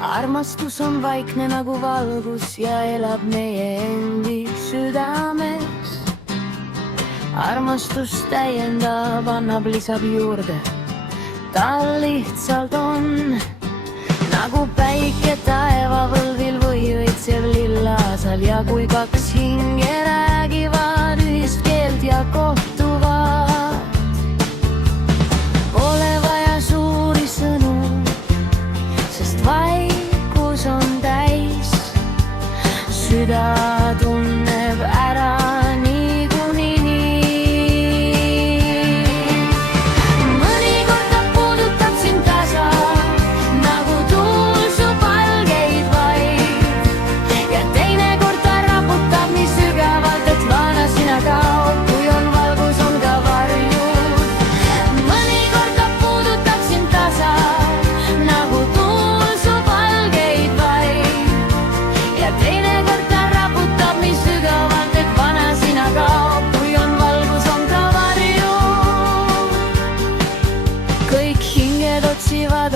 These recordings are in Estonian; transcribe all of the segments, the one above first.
armastus on vaikne nagu valgus ja elab meie endi südames. Armastus täiendab, annab, lisab juurde, tal lihtsalt on nagu päike taevavõlvil või õitsev lillasal. Ja kui kaks hinge räägivad ühist keelt ja kohtuvad, pole vaja suuri sõnu, sest vaikus on täis. Süda tunneb ära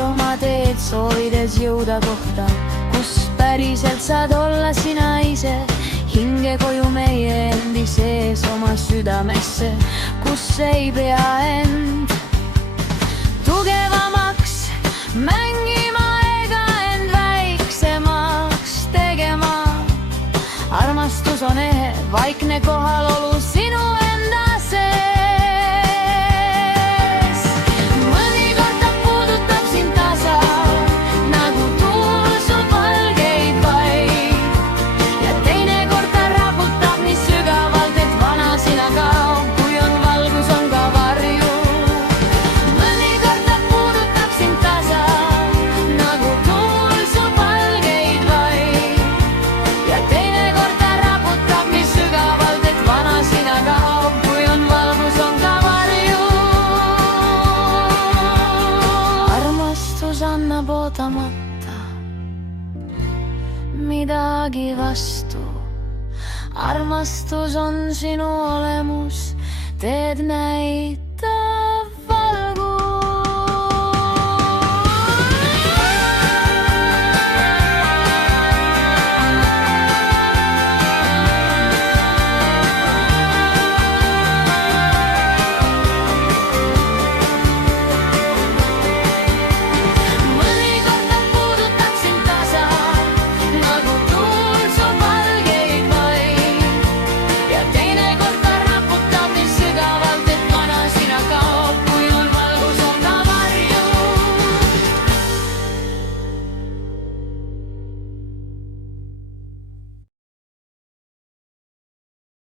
oma teed, soovides jõuda kohta, kus päriselt saad olla sina ise. Hinge koju meie endi sees, oma südamesse, kus ei pea end tugevamaks mängima ega end väiksemaks tegema. Armastus on ehe, vaikne kohalolu sinu enda sees. Annab ootamata midagi vastu. Armastus on sinu olemus, teed näitab.